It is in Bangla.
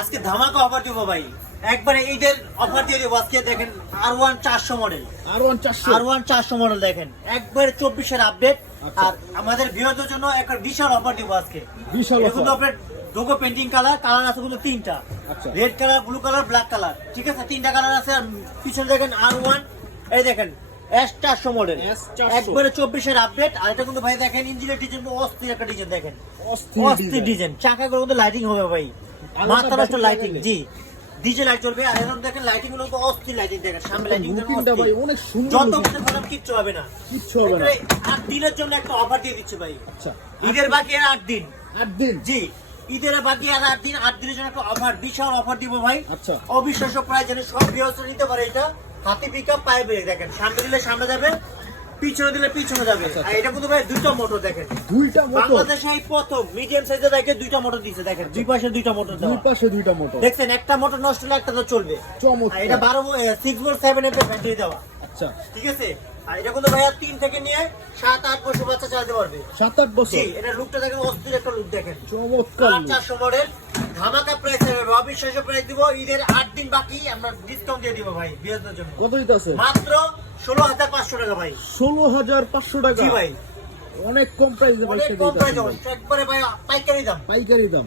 আজকে ধামাকা অফার দিব ভাই, একবারে ঈদের অফার দিয়ে দেবো আজকে। দেখেন R1 400 মডেল, R1 400 মডেল দেখেন, একবারে 24 এর আপডেট। আর আমাদের ভিউয়ারদের জন্য একটা বিশাল অফার দিব আজকে। বিশাল অফার। কিন্তু আপনার ডোগো পেইন্টিং কালার আছে কিন্তু তিনটা, red colour, blue colour, black colour, ঠিক আছে? তিনটা কালার আছে। আর পিছনে দেখেন R1, এই দেখেন S400 মডেল, একবারে 24 এর আপডেট। আর এটা কিন্তু ভাই দেখেন ইঞ্জিনের ডিজাইন অস্থির একটা ডিজাইন, দেখেন অস্থির ডিজাইন। চাকাগুলো কিন্তু লাইটিং হবে ভাই, মাথা নষ্ট লাইটিং, জি ডিজে লাইট চলবে। আর এখন দেখেন লাইটিং গুলো তো অস্থির লাইটিং, দেখেন সামনে লাইটিং ভাই অনেক সুন্দর, যত কিছু বললাম কিচ্ছু হবে না, কিচ্ছু হবে না। 8 দিনের জন্য একটা অফার দিয়ে দিচ্ছে ভাই। আচ্ছা, ঈদের বাকি আর 8 দিন, 8 দিন, জি ঈদের বাকি আর 8 দিন, 8 দিনের জন্য একটা অফার, বিশাল অফার দিব ভাই। আচ্ছা, অবিশ্বাস্য প্রাইস, জানেন সব ভিউয়ার্স নিতে পারে এটা। হাতি পিকআপ পাই ব্রেক, দেখেন সামনে দিলে সামনে যাবে, পিছনে দিলে পিছনে যাবে। আর এটা কিন্তু ভাই দুইটা মোটর, দেখেন দুইটা মোটর বাংলাদেশে এই প্রথম মিডিয়াম সাইজে দেখে দুইটা মোটর দিয়েছে, দেখেন দুই পাশে দুইটা মোটর দেওয়া, দুই পাশে দুইটা মোটর দেখছেন? একটা মোটর নষ্ট হলে একটা তো চলবে। চমৎকার। আর এটা 6 ভোল্ট 7 এর ব্যাটারি দেওয়া, আচ্ছা, ঠিক আছে? আর এটা কিন্তু ভাইয়া 3 থেকে নিয়ে 7-8 বছর বাচ্চা চালাতে পারবে। 7-8 বছর। জি, এটা লুকটা দেখেন, অস্থির একটা লুক, দেখেন চমৎকার। 400 মডেল, ধামাকা প্রাইস, অবিশ্বাস্য প্রাইস দিব। ঈদের 8 দিন বাকি, আমরা ডিসকাউন্ট দিয়ে দিব ভাই বিয়ারদের জন্য। কত দিতেছে? মাত্র 16,500 টাকা ভাই। 16,500 টাকা? জি ভাই, অনেক কম প্রাইসে ভাই, অনেক কম প্রাইস, একবারে ভাই পাইকারি দাম। পাইকারি দাম।